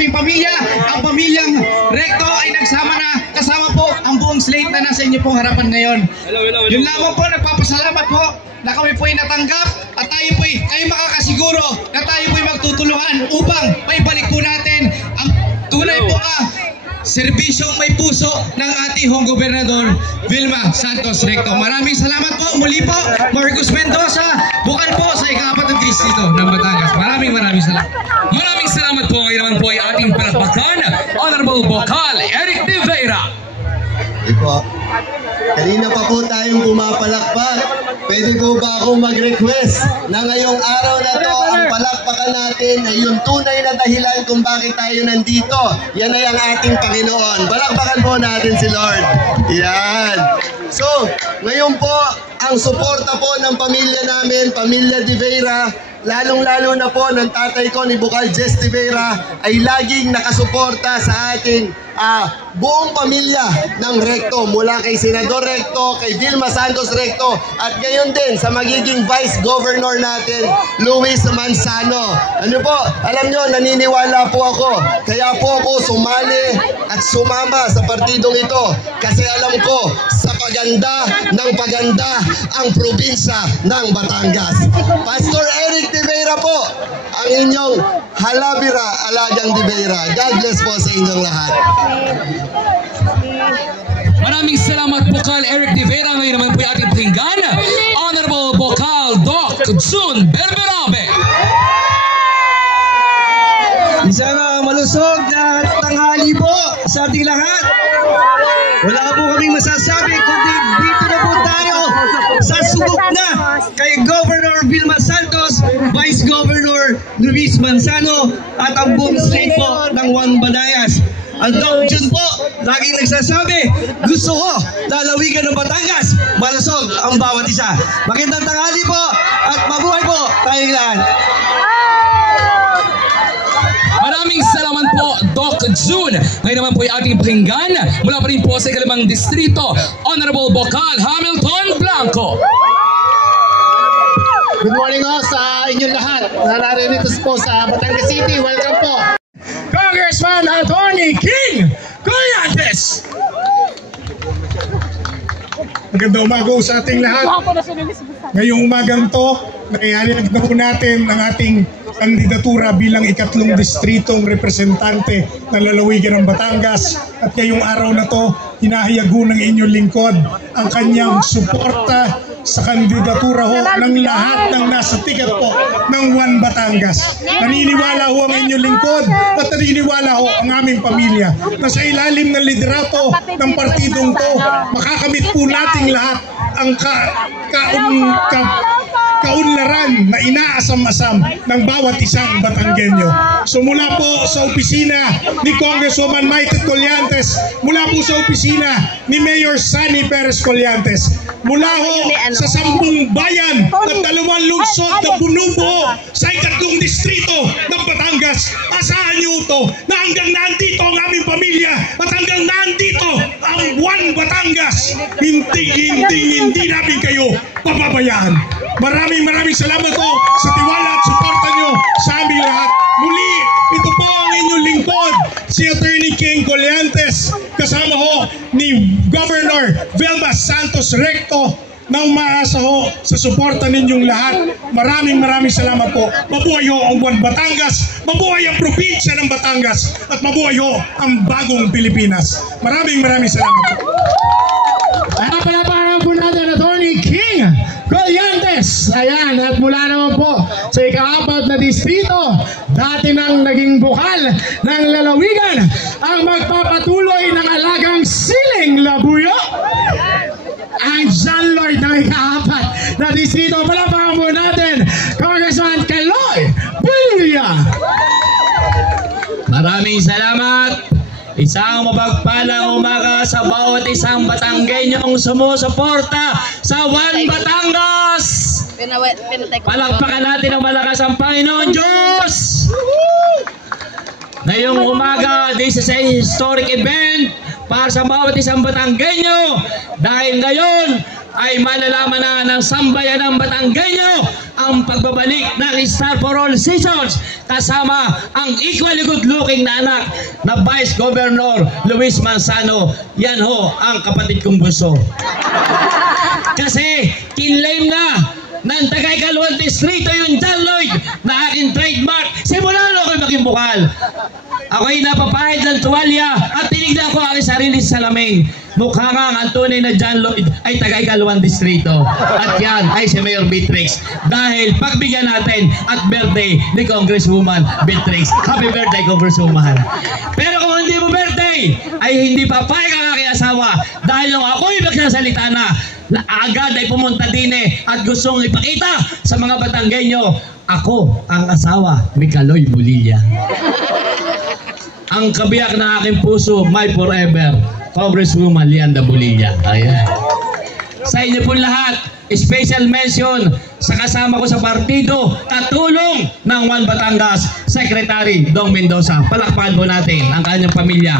aming pamilya. Ang pamilyang Recto ay kasama po ang buong slate na nasa inyo pong harapan ngayon. Yun lamang po, nagpapasalamat po na kami po ay natanggap at tayo po ay makakasiguro na tayo po ay magtutulungan upang maibalik po natin ang tunay po serbisyong may puso ng ating Hong Gobernador Vilma Santos Recto. Maraming salamat po muli po, Marcos Mendoza, bukal po sa ika-4 ng distrito ng Batangas. Maraming salamat. Maraming salamat po. Ngayon naman po ay ating palakpakan, Honorable Vocal Eric De Vera. Po. Kanina pa po tayong pumapalakpak. Pwede po ba akong mag-request na ngayong araw na to ang palakpakan natin ay yung tunay na dahilan kung bakit tayo nandito. Yan ay ang ating Panginoon. Palakpakan po natin si Lord. Yan. So, ngayon po, ang suporta po ng pamilya namin, Pamilya De Vera, lalong-lalo na po ng tatay ko ni Vocal Jess De Vera, ay laging nakasuporta sa ating buong pamilya ng Recto, mula kay Senador Recto, kay Vilma Santos Recto, at ngayon din sa magiging Vice Governor natin, Luis Manzano. Ano po, alam nyo, naniniwala po ako, kaya po ako sumali at sumama sa partidong ito, kasi alam ko, sa paganda ng paganda ang probinsya ng Batangas. Pastor Eric De Vera po, ang inyong halabira, Alagang De Vera. God bless po sa inyong lahat. Maraming salamat, Vocal Eric De Vera. Ngayon naman po yung ating pakinggan, Honorable Vocal Doc June Berberabe. Isang malusog na tanghali po sa ating lahat. Wala ka po kaming masasabi kundi dito na po tayo sa subok na kay Governor Vilma Santos, Vice Governor Luis Manzano at ang buong slate po ng One Badayas. Ang Doc June po, laging nagsasabi, gusto ko lalawigan ng Batangas, malusog ang bawat isa. Magandang tanghali po at mabuhay po tayong lahat. Maraming salamat po, Doc June. Ngayon naman po yung ating pakinggan, mula pa rin po sa ika-5 distrito, Honorable Vocal Hamilton Blanco. Good morning po sa inyong lahat na naririto po sa Batangas City. Welcome po, Congressman Attorney King Colyantes. Magandang umaga sa ating lahat. Ngayong umagang to, naihalinag na po natin ang ating kandidatura bilang ika-3 distritong representante ng lalawigan ng Batangas. At ngayong araw na to, hinahayago ng inyong lingkod ang kanyang suporta sa kandidatura ho ng lahat ng nasa ticket po ng One Batangas. Naniniwala ho ang inyong lingkod at naniniwala ho ang aming pamilya na sa ilalim ng liderato ng partidong to, makakamit po nating lahat ang kaunlaran na inaasam-asam ng bawat isang Batanggenyo. So mula po sa opisina ni Congresswoman Maite Colyantes, mula po sa opisina ni Mayor Sunny Perez Colyantes, mula ho sa 10 bayan at 2 lungsod na bumubuo sa ika-3 distrito ng Batangas, asahan niyo ito na hanggang nandito ang aming pamilya at hanggang nandito ang One Batangas, hindi namin kayo papabayaan. Maraming salamat po sa tiwala at suporta nyo sa aming lahat. Muli, ito po ang inyong lingkod, si Attorney King Colyantes, kasama ho ni Governor Vilma Santos Recto, na umaasa ho sa suporta ninyong lahat. Maraming salamat po. Mabuhay ho ang One Batangas, mabuhay ang probinsya ng Batangas, at mabuhay ho ang bagong Pilipinas. Maraming salamat po. Palaparan po natin Attorney King Colyantes. Ayan, at mula naman po sa ika-4 na distrito, dati nang naging bukal ng lalawigan, ang magpapatuloy ng alagang siling labuyo, ang John Lloyd ng ika-4 na distrito. Palaparan po natin Congressman Keloy Villa. Maraming salamat. Isang mapagpalang umaga sa bawat isang Batanggenyong sumusuporta sa One Batangas. Palakpakan natin ang malakas ang Panginoon Diyos. Ngayong umaga, this is a historic event para sa bawat isang Batanggenyo, dahil ngayon ay malalaman na ng sambayan ng Batanggenyo ang ang pagbabalik ng Star for All Seasons kasama ang equally good-looking na anak na Vice Governor Luis Manzano. Yan ho ang kapatid kong bunso. Kasi kinlaim na ng Tagaykaluan Distrito yung John Lloyd na aking trademark. Simula na ako'y maging bukal. Ako'y napapahid ng tuwalya at tinignan ko ang sarili sa salamin. Mukha nga ang tunay na John Lloyd ay Tagaykaluan Distrito. At yan ay si Mayor Beatrix. Dahil pagbigyan natin at birthday ni Congresswoman Beatrix. Happy birthday, Congresswoman. Pero kung hindi mo birthday, ay hindi papayag ang aking asawa. Dahil nung ako'y magsasalita na agad ay pumunta din at gustong ipakita sa mga Batanggenyo, ako ang asawa ni Kaloy Mulilla. Ang kabiyak ng aking puso, my forever, Congresswoman Lianda Mulilla. Ayan. Sa inyo po lahat, special mention sa kasama ko sa partido, katulong ng One Batangas, Secretary Dong Mendoza. Palakpakan po natin ang kanyang pamilya.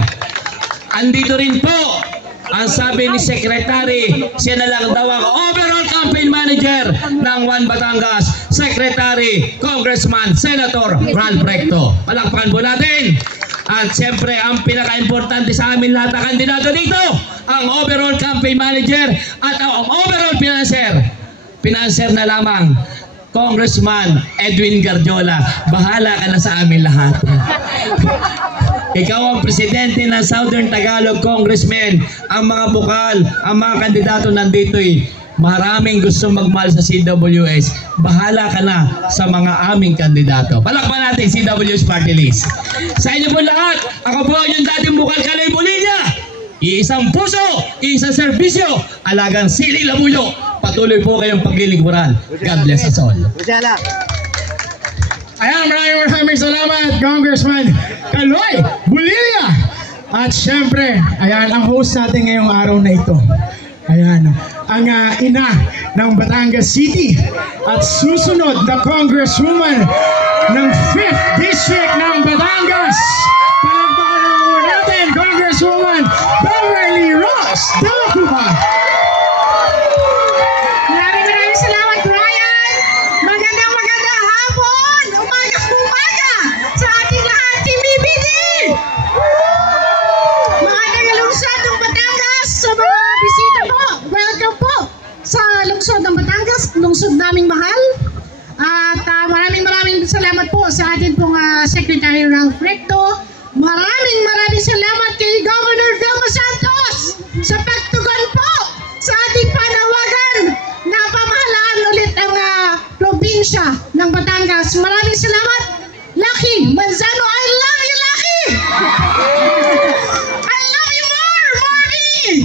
Andito rin po ang sabi ni Secretary, siya na lang daw ang overall campaign manager ng One Batangas, Secretary, Congressman, Senator Ralph Recto. Palakpakan po natin. At siyempre, ang pinaka-importante sa amin lahat na kandidato dito, ang overall campaign manager at ang overall financer. Financer na lamang, Congressman Edwin Garjola. Bahala ka na sa amin lahat. Ikaw ang presidente ng Southern Tagalog Congressmen. Ang mga bukal, ang mga kandidato nandito maraming gusto magmahal sa CWS. Bahala ka na sa mga aming kandidato. Palakpan natin CWS Party List. Sa inyo po lahat, ako po yung dating bukal Kaloy Mulilla. Iisang puso, isang serbisyo, alagang sili labuyo. Patuloy po kayong paglilingkuran. God bless us all. Ayan, maraming salamat, Congressman Kaloy Mulilla. At syempre, ayan, ang host natin ngayong araw na ito. Ayan, ang ina ng Batangas City at susunod na Congresswoman ng 5th District ng Batangas. Palakpakan naman natin, Congresswoman Beverly Ross Delacuba. Maraming salamat, Brian. Magandang hapon. Umaga sa ating lahat, Team BBD. Mga taga-lungsod ng Batangas, sa mga bisita po, welcome po sa lungsod ng Batangas, lungsod naming mahal. At maraming salamat po sa atin pong Secretary Ralph Recto. Maraming salamat kay Governor Vilma Santos sa pagtugon po sa ating panawagan na pamahalaan ulit ang probinsya ng Batangas. Maraming salamat, Lucky Manzano. I love you, Lucky! I love you more, Marty!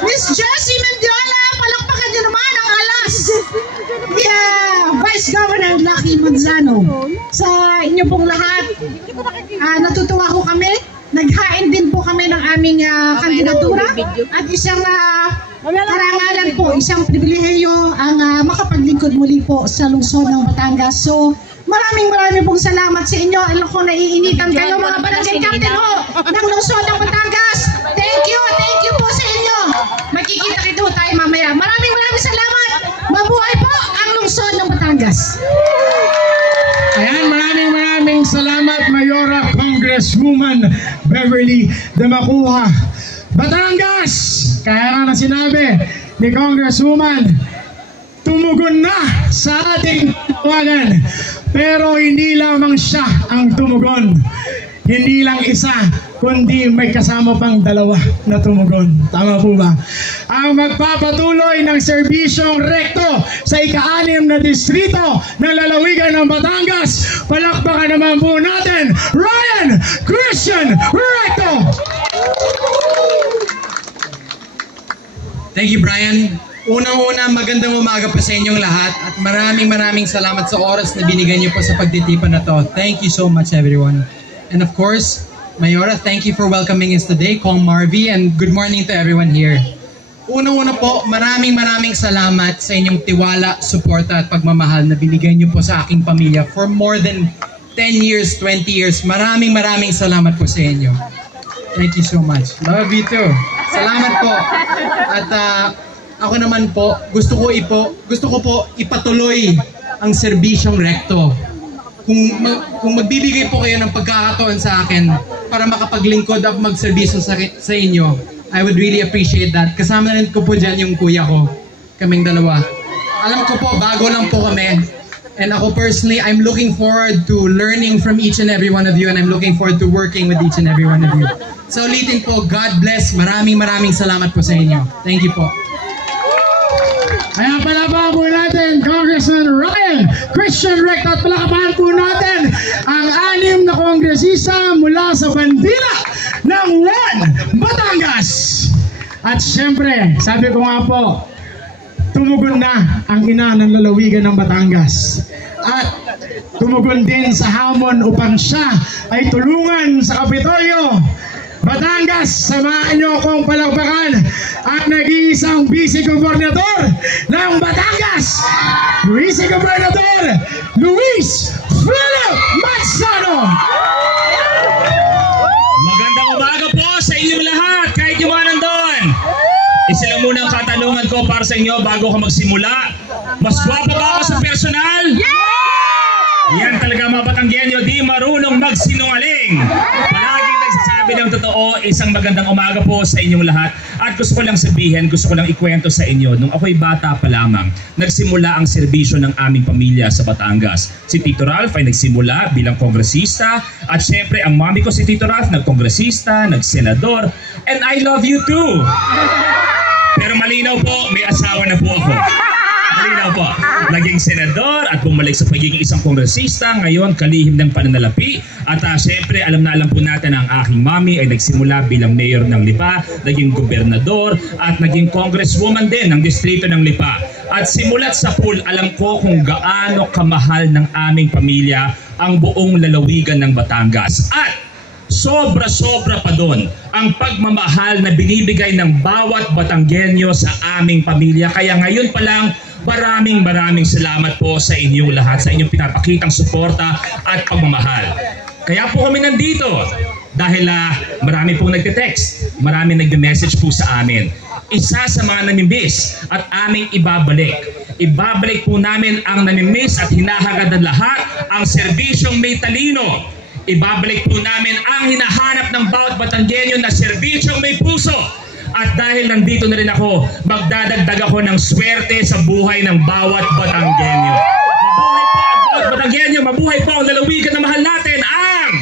Miss Josie Mendiola, palakpakan niyo naman ang alas. Vice Governor Lucky Manzano. Sa inyo pong lahat, natutuwa ko kami. Naghain din po kami ng aming kandidatura at isang karangalan po, isang pribilehiyo ang makapaglingkod muli po sa lungsod ng Batangas. So, maraming pong salamat sa inyo. Alam ko naiinitan kayo mga barangay captain ho ng lungsod ng Batangas. Thank you po sa inyo. Magkikita-kita tayo mamaya. Maraming salamat. Mabuhay po ang lungsod ng Batangas. Ayan, maraming salamat, Mayora Congresswoman Beverly Delacuba. Batangas! Kaya nga na sinabi ni Congresswoman, tumugon na sa ating tawagan. Pero hindi lamang siya ang tumugon. Hindi lang isa, kundi may kasama pang dalawa na tumugon. Tama po ba? Ang magpapatuloy ng serbisyong rekto sa ika-6 na distrito ng lalawigan ng Batangas. Palakpakan naman po natin, Ryan Christian Recto! Thank you, Brian. Unang-una, magandang umaga po sa inyong lahat at maraming salamat sa oras na binigay niyo po sa pagtitipan na to. Thank you so much, everyone. And of course, Mayora, thank you for welcoming us today, Kong Marvy, and good morning to everyone here. Unang-una po, maraming salamat sa inyong tiwala, suporta at pagmamahal na binigay niyo po sa aking pamilya for more than 10 years, 20 years. Maraming salamat po sa inyo. Thank you so much. Love you too. Salamat po. At ako naman po, gusto ko po ipatuloy ang serbisyong rekto. Kung magbibigay po kayo ng pagkakataon sa akin para makapaglingkod at magserbisyo sa inyo, I would really appreciate that. Kasama rin ko po dyan yung kuya ko, kaming dalawa. Alam ko po, bago lang po kami. And ako personally, I'm looking forward to learning from each and every one of you, and I'm looking forward to working with each and every one of you. So ulitin po, God bless. Maraming salamat po sa inyo. Thank you po. Kaya palakpakan po natin, Congressman Ryan Christian Recto, at palakpakan po natin ang 6 na kongresista mula sa bandila ng 1 Batangas. At syempre, sabi ko nga po, tumugon na ang ina ng lalawigan ng Batangas. At tumugon din sa hamon upang siya ay tulungan sa Kapitolyo. Batangas, samahan niyo akong palakpakan ang nag-iisang vice-gobernador ng Batangas, Vice-Gobernador Luis Philip Manzano. Magandang umaga po sa inyong lahat, kahit yung mga nandun. Isa lang muna ang katanungan ko para sa inyo bago ka magsimula. Mas gwapo ba ako sa personal? Yan talaga mga Batanggenyo, di marunong magsinungaling. Palaging nagsasabi ng totoo. Isang magandang umaga po sa inyong lahat. At gusto ko lang sabihin, gusto ko lang ikwento sa inyo, nung ako'y bata pa lamang, nagsimula ang serbisyo ng aming pamilya sa Batangas. Si Tito Ralph ay nagsimula bilang kongresista, at syempre ang mami ko si Tito Ralph, nagkongresista, nagsenador, and I love you too. Pero malinaw po, may asawa na po ako. Malinaw po, naging senador at bumalik sa pagiging isang kongresista, ngayon kalihim ng pananalapi. At syempre, alam na alam po natin ang aking mami ay nagsimula bilang mayor ng Lipa, naging gobernador at naging congresswoman din ng distrito ng Lipa. At simulat sa pool, alam ko kung gaano kamahal ng aming pamilya ang buong lalawigan ng Batangas. At sobra-sobra pa doon ang pagmamahal na binibigay ng bawat Batanggenyo sa aming pamilya. Kaya ngayon pa lang, maraming salamat po sa inyong lahat, sa inyong pinapakitang suporta at pagmamahal. Kaya po kami nandito dahil marami pong nagte-text, marami nagme-message po sa amin. Isa sa mga namimiss at aming ibabalik po namin ang namimiss at hinahagad ng lahat, ang serbisyong may talino. Ibabalik po namin ang hinahanap ng bawat Batanggenyo na serbisyong may puso. At dahil nandito na rin ako, magdadagdag ako ng swerte sa buhay ng bawat Batanggenyo. Mabuhay po ang bawat Batanggenyo, mabuhay po ang lalawigan na mahal natin, ang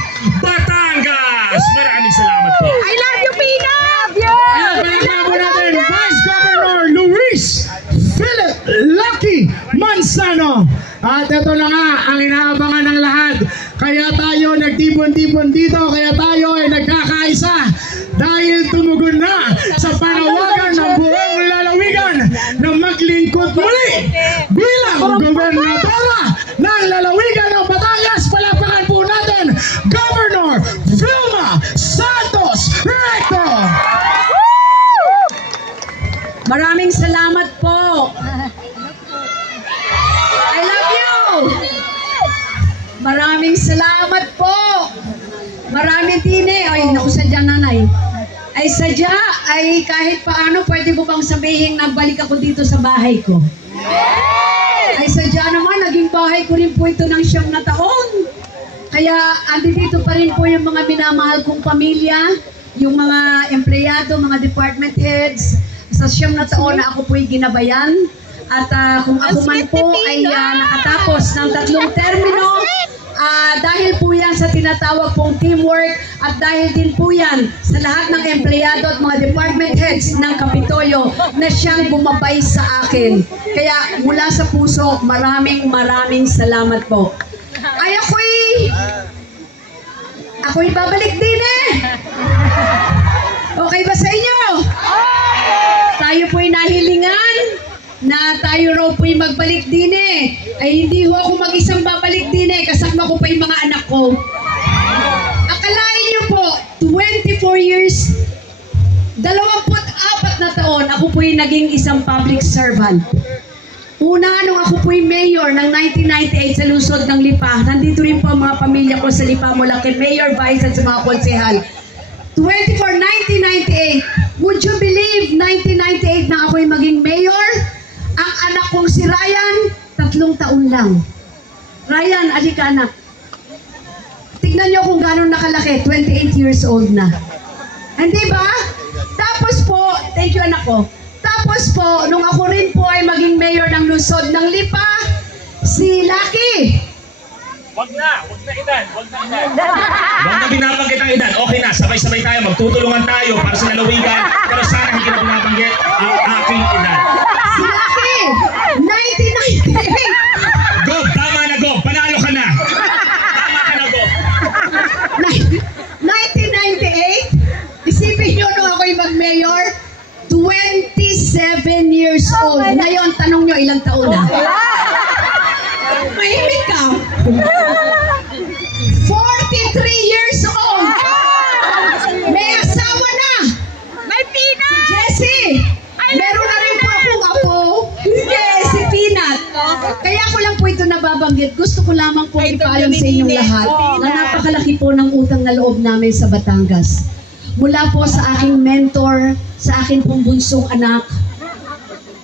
Batangas! Maraming salamat po. I love you, Pina! Love you! Palakpakan po natin, Vice Governor Luis Philip Lucky Manzano. At ito na nga ang inaabangan ng lahat. Kaya tayo nagtipon-tipon dito, kaya tayo ay nagkakaisa dahil tumugon na sa panawagan ng buong lalawigan na maglingkod muli bilang gobernadora ng lalawigan ng Batangas. Palakpakan po natin, Governor Vilma Santos Recto. Maraming salamat po. I love you. Maraming salamat po. Marami din ay naku, sadya nanay. Ay sadya, ay kahit paano pwede mo bang sabihin nagbalik ako dito sa bahay ko? Ay sadya naman, naging bahay ko rin po ito ng 9 na taon. Kaya andito pa rin po yung mga minamahal kong pamilya, yung mga empleyado, mga department heads. Sa 9 na taon na ako po'y ginabayan. At kung ako man po ay nakatapos ng 3 termino, dahil po yan sa tinatawag pong teamwork at dahil din po yan sa lahat ng empleyado at mga department heads ng Kapitolyo na siyang bumabay sa akin. Kaya mula sa puso, maraming salamat po. Ay ako'y babalik din eh. Okay ba sa inyo? Tayo po'y nahilingan na tayo raw po'y magbalik din eh. Ay hindi ho ako mag-isang babalik din eh. Kasama ko pa yung mga anak ko. Akalain niyo po, 24 years, 24 na taon, ako po'y naging isang public servant. Una, nung ako po'y mayor ng 1998 sa lungsod ng Lipa, nandito rin po ang mga pamilya ko sa Lipa mula kay Mayor Vice at sa mga konsehal. 1998, Would you believe 1998 na ako'y maging mayor? Ang anak kong si Ryan, 3 taon lang. Ryan, alika anak. Tignan nyo kung gano'n nakalaki, 28 years old na. Hindi ba? Tapos po, thank you anak ko. Tapos po, nung ako rin po ay maging mayor ng lungsod ng Lipa, si Lucky. Wag na edad. Wag na binabanggit ang edad. Okay na, sabay-sabay tayo, magtutulungan tayo para sa lalawigan. Pero sana hindi na binabanggit ang aking edad. Si Lucky, 1998. Gob, tama na Gob, panalo ka na. Tama ka na Gob. 1998, isipin nyo nung ako'y mag-mayor, 27 years old. Ngayon, tanong nyo ilang taon na? Mahimik ka. 43 years old. May asawa na. May Peanut. Si Jessie. Meron na rin po akong apo. Si Peanut. Kaya ko lang po ito nababanggit. Gusto ko lamang po ipaalam sa inyong lahat na napakalaki po ng utang na loob namin sa Batangas. Mula po sa aking mentor, sa aking pong bunsong anak,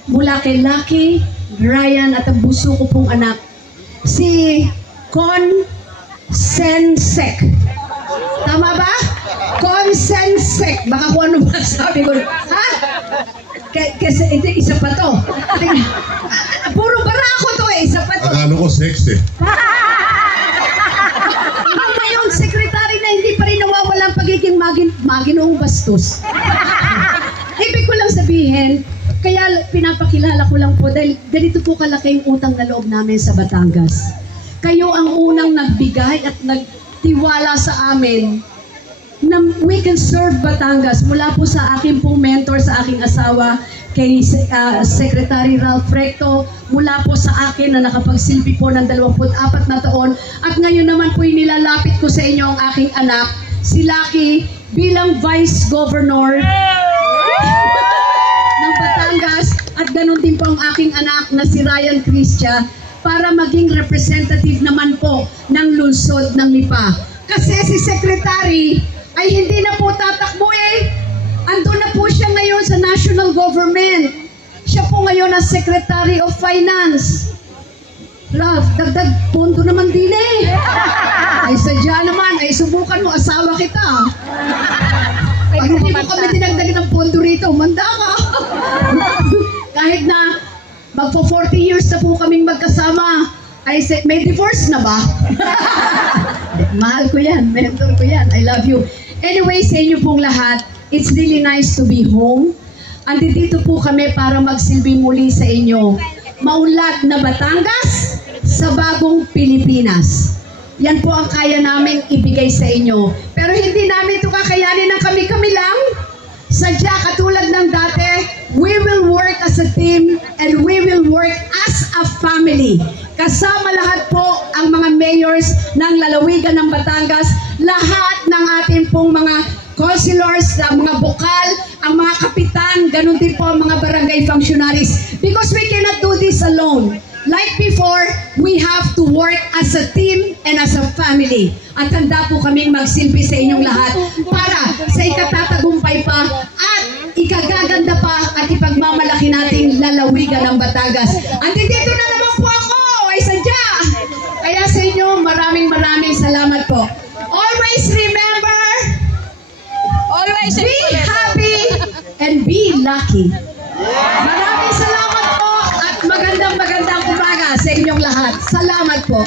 mula kay Lucky, Ryan at ang bunso ko pong anak, si Con Sensek. Tama ba? Con Sensek. Baka kung ano ba sabi ko. Ha? Kasi ito, isa pa to. Puro barako to eh. Isa pa to. Akala ko sexy. Ngayon, sekretary na hindi pa rin nawawala ang pagiging maginoong bastos. Ibig ko lang sabihin, kaya pinapakilala ko lang po dahil ganito po kalaking utang na loob namin sa Batangas. Kayo ang unang nagbigay at nagtiwala sa amin na we can serve Batangas. Mula po sa aking pong mentor, sa aking asawa, kay Secretary Ralph Recto, mula po sa akin na nakapagsilbi po ng 24 na taon. At ngayon naman po nilalapit ko sa inyo ang aking anak, si Lucky, bilang Vice Governor ng Batangas, at ganun din po ang aking anak na si Ryan Cristia para maging representative naman po ng lungsod ng Lipa. Kasi si Secretary ay hindi na po tatakbo eh. Andun na po siya ngayon sa national government. Siya po ngayon ang Secretary of Finance. Ralph, dagdag pondo naman din eh. Ay sadya naman, ay subukan mo, asawa kita. Ay hindi mo kami dinagdagan ng pondo rito, manda ka. Kahit na magpo 40 years na po kaming magkasama, ay may divorce na ba? Mahal ko yan, mentor ko yan, I love you. Anyway, sa inyo pong lahat, it's really nice to be home. Andito po kami para magsilbi muli sa inyo. Maunlad na Batangas sa bagong Pilipinas. Yan po ang kaya namin ibigay sa inyo. Pero hindi namin ito kakayanin ng kami-kami lang. Sadya, katulad ng dati, we will work as a team and we will work as a family. Kasama lahat po ang mga mayors ng lalawigan ng Batangas, lahat ng ating pong mga councilors, ang mga bukal, ang mga kapitan, ganun din po ang mga barangay functionaries. Because we cannot do this alone. Like before, we have to work as a team and as a family. At handa po kaming magsilbi sa inyong lahat para sa ikatatagumpay pa at ikagaganda pa at ipagmamalaki nating lalawigan ng Batangas. Andito na naman po ako, ay sadya. Kaya sa inyo, maraming salamat po. Always remember, always be happy and be lucky. Maraming salamat po at magandang umaga sa inyong lahat. Salamat po.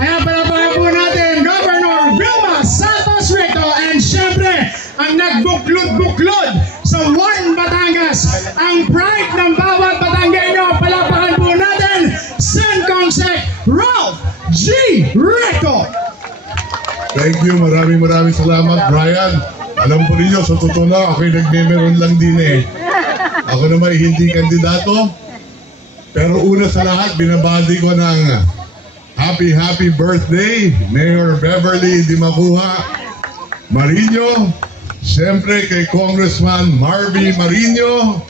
Ayan, palapakan po natin Governor Vilma Santos Recto, and syempre ang nagbuklod-buklod sa One Batangas, ang pride ng bawat Batanggenyo. Palapakan po natin Sen Consec Ralph G. Recto. Thank you, maraming salamat, Brian. Alam po ninyo, sa totoo na, ako'y nagmemeron lang din eh. Ako naman hindi kandidato. Pero una sa lahat, binabati ko ng happy birthday, Mayor Beverly Dimacuja Marino. Siyempre kay Congressman Marvy Marino.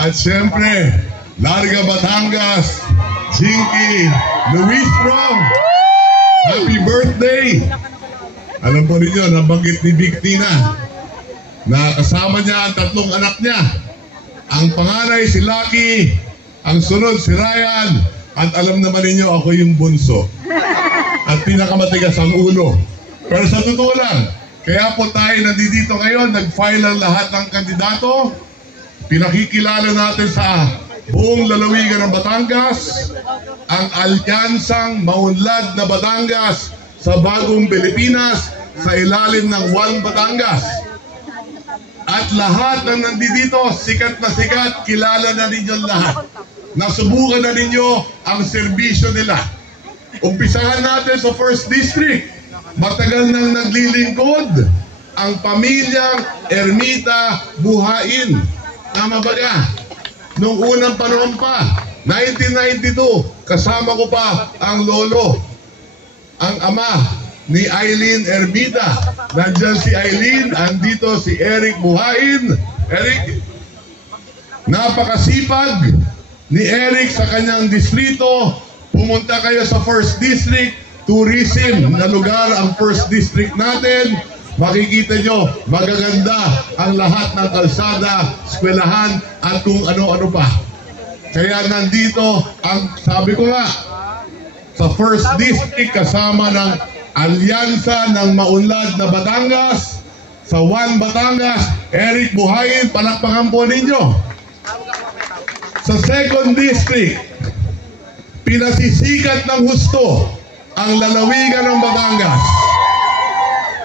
At siyempre, Larga Batangas, Jinky Luistro. Happy birthday! Alam po ninyo, nabanggit ni Victina. na kasama niya ang 3 anak niya. Ang panganay si Lucky, ang sunod si Ryan, at alam naman ninyo ako yung bunso. At pinakamatigas ang ulo. Pero sa totoo lang, kaya po tayo nandito ngayon, nag-file ang lahat ng kandidato. Pinakikilala natin sa buong lalawigan ng Batangas ang Alyansang Maunlad na Batangas sa Bagong Pilipinas sa ilalim ng One Batangas. At lahat ng nandito, sikat na sikat, kilala na ninyo lahat. Nasubukan na ninyo ang serbisyo nila. Umpisahan natin sa 1st District. Matagal nang naglilingkod ang pamilyang Ermita Buhain. Tama ba ka? Noong unang panahon pa, 1992, kasama ko pa ang lolo, ang ama ni Eileen Ermita. Nandiyan si Eileen, andito si Eric Buhain. Eric, napakasipag ni Eric sa kanyang distrito. Pumunta kayo sa 1st District, tourism na lugar ang 1st District natin. Makikita nyo, magaganda ang lahat ng kalsada, eskwelahan, at kung ano-ano pa. Kaya nandito, ang sabi ko nga, sa 1st District kasama ng Alyansa ng Maunlad na Batangas, sa One Batangas, Eric Buhain, palakpakan po ninyo. Sa 2nd District, pinasisikat ng husto ang lalawigan ng Batangas.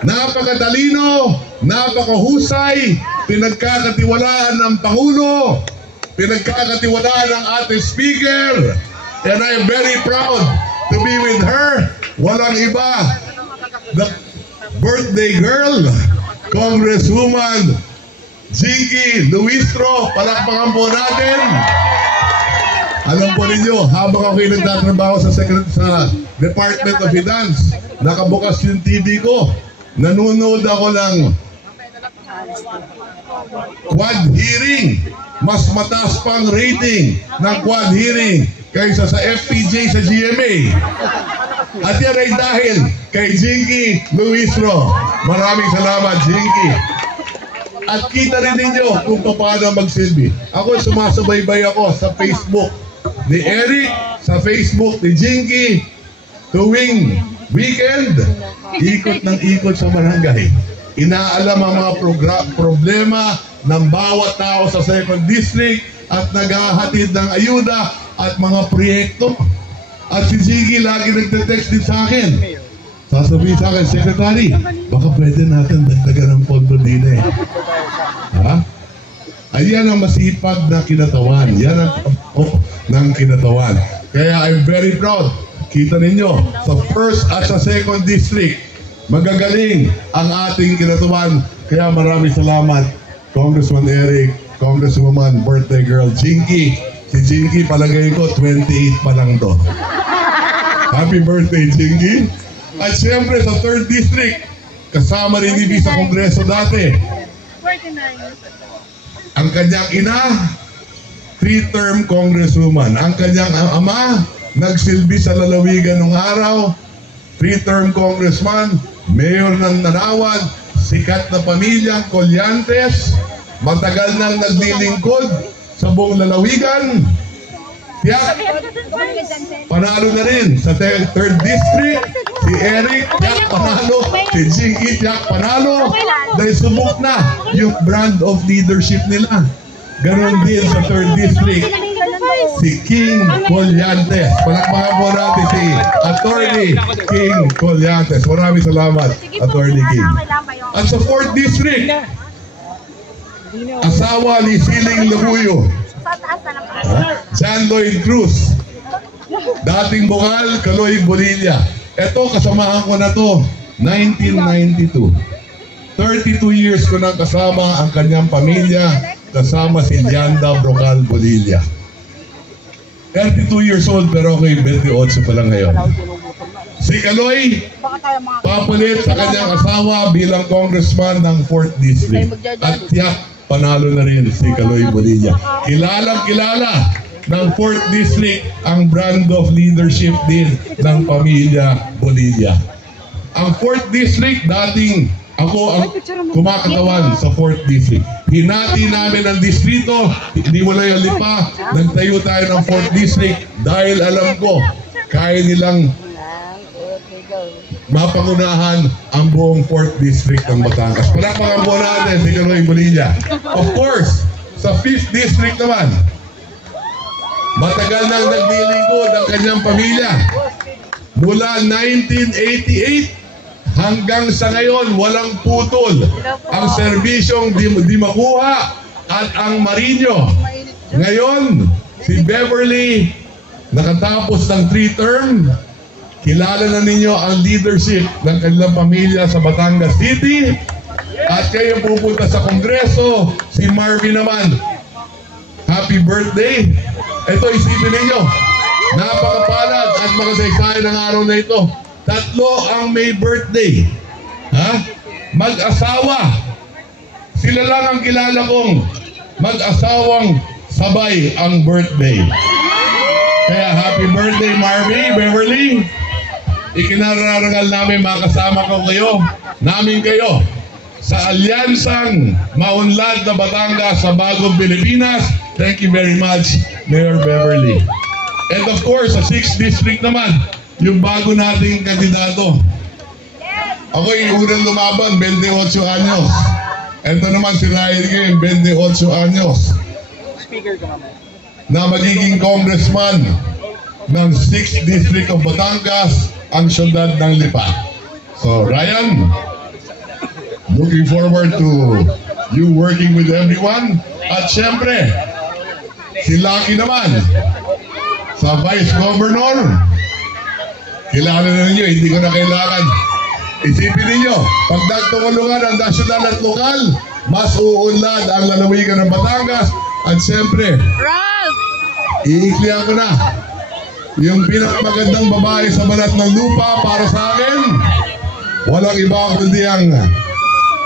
Napakatalino, napakahusay, pinagkakatiwalaan ng Pangulo, pinagkakatiwalaan ng ating Speaker, and I'm very proud to be with her. Walang iba, the birthday girl, Congresswoman Jinky Luistro. Palakpakan po natin. Alam po ninyo, habang ako'y nagtatrabaho sa Department of Finance, nakabukas yung TV ko. Nanonood ako ng quad hearing. Mas mataas pang rating ng quad hearing kaysa sa FPJ sa GMA. At yan ay dahil kay Jinky Luistro. Maraming salamat, Jinky. At kita rin ninyo kung paano magsilbi. Ako sumasabay-bay ako sa Facebook ni Eric, sa Facebook ni Jinky. Tuwing weekend, ikot ng ikot sa barangay. Inaalam ang mga problema ng bawat tao sa 2nd District at naghahatid ng ayuda at mga proyekto. At si Jinky lagi nagte-text din sa akin. Sasabihin sa akin, Secretary, baka pwede natin dagdagan ng pondo din eh. Ha? Ayan ang masipag na kinatawan. Yan ang ng kinatawan. Kaya I'm very proud. Kita ninyo, sa 1st at sa 2nd District, magagaling ang ating kinatawan. Kaya maraming salamat, Congressman Eric, Congresswoman birthday girl Jinky. Si Jinky, palagay ko, 28 pa lang to. Happy birthday, Jinky. At siyempre sa 3rd District, kasama rin ibig sa Kongreso dati. Ang kanyang ina, 3-term congresswoman. Ang kanyang ama, nagsilbi sa lalawigan ng araw, 3-term congressman, mayor ng Nanawan, sikat na pamilyang Colyantes, matagal nang naglilingkod sa buong lalawigan. Tiyak, panalo na rin sa 3rd District, si Eric, tiyak panalo, si Jinky, tiyak panalo, dahil subok na yung brand of leadership nila. Ganon din sa 3rd District, si King Colyantes. Palakpakan po natin si Attorney King Colyantes. Maraming salamat, Attorney King. At sa 4th District, asawa ni Siling Labuyo, John Lloyd Cruz, dating Bukal, Kaloy, Bonilla. Ito, kasamahan ko na to, 1992. 32 years ko nang kasama ang kanyang pamilya, kasama si Janda Brocal Bonilla. 32 years old pero ako'y 28 pa lang ngayon. Si Kaloy, papalit sa kanyang asawa bilang congressman ng 4th District. At tiyak, panalo na rin si Kaloy Bonilla. Kilalang kilala ng 4th District ang brand of leadership din ng pamilya Bonilla. Ang 4th District dating Ako ang kumakatawan sa 4th District. Hinati namin ang distrito, hindi wala yung lipa, nagtayo tayo ng 4th District dahil alam ko, kaya nilang mapangunahan ang buong 4th District ng Batangas. Palapakan po natin si Kaloy Bonilla. Of course, sa 5th District naman, matagal nang naglilingkod ang kanyang pamilya. Mula 1988 hanggang sa ngayon, walang putol ang serbisyong di makuha at ang Marinyo. Ngayon, si Beverly nakatapos ng 3-term. Kilala na ninyo ang leadership ng kanilang pamilya sa Batangas City. At kayo pupunta sa Kongreso, si Marvin naman. Happy birthday! Ito, isipin ninyo, napakapalad at makasaysayan ng araw na ito. 3 ang may birthday. Ha? Mag-asawa. Sila lang ang kilala kong mag-asawang sabay ang birthday. Kaya happy birthday, Marvin, Beverly. Ikinararangal namin makasama ko namin kayo sa alyansang maunlad na Batangas sa bagong Pilipinas. Thank you very much, Mayor Beverly. And of course, sa 6th District naman, yung bago nating kandidato. Ako yung unang lumaban, 28 anyos. Ito naman si Ryan Kim, 28 anyos. Na magiging congressman ng 6th District of Batangas, ang syudad ng Lipa. So, Ryan, looking forward to you working with everyone. At syempre, si Lucky naman, sa Vice Governor, kilala na ninyo, hindi ko na kailangan. Isipin ninyo, pag nagtulungan ang nasyonal at lokal, mas uunlad ang lalawigan ng Batangas. At siyempre, iiklihan ko na, yung pinakamagandang babae sa balat ng lupa para sa akin, walang iba kundi ang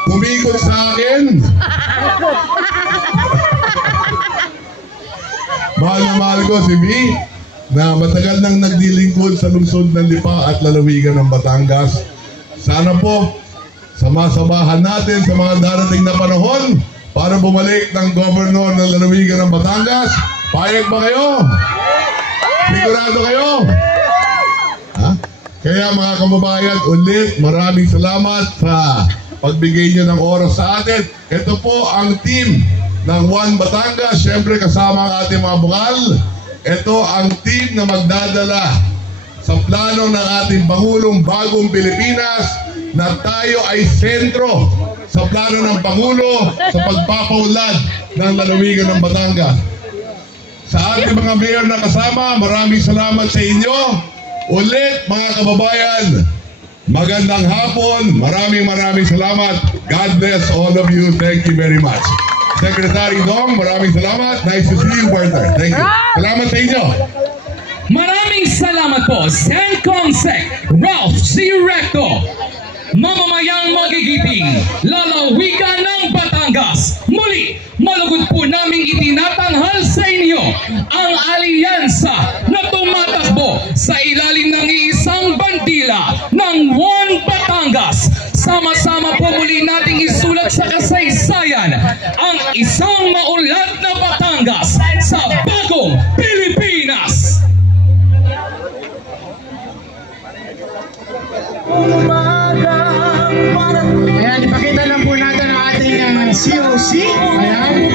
kumikot sa akin. Mahal na mahal ko si B, na matagal nang nagdilingkod sa lungsod ng Lipa at lalawigan ng Batangas. Sana po, samasamahan natin sa mga darating na panahon para bumalik ng gobernador ng lalawigan ng Batangas. Payag ba kayo? Sigurado kayo? Ha? Kaya mga kababayan, ulit maraming salamat sa pagbigay nyo ng oras sa atin. Ito po ang team ng One Batangas. Siyempre kasama ang ating mga bukal. Ito ang team na magdadala sa plano ng ating Pangulong Bagong Pilipinas na tayo ay sentro sa plano ng Pangulo sa pagpapaunlad ng lalawigan ng Batangas. Sa ating mga mayor na kasama, maraming salamat sa inyo. Ulit mga kababayan, magandang hapon. Maraming salamat. God bless all of you. Thank you very much. Secretary Dong, maraming salamat. Nice to see you, partner. Thank you. Salamat sa inyo. Maraming salamat po, Sen Consec Ralph C. Recto. Mamamayang magigiting, lalawigan ng Batangas. Muli, malugod po naming itinatanghal sa inyo ang alyansa na tumatakbo sa ilalim ng isang bandila ng One Batangas. Sama-sama po muli nating isulat sa kasaysayan ang isang maunlad na Batangas sa bagong Pilipinas. Ayan, ipakita lang po natin ang ating COC. Ayan.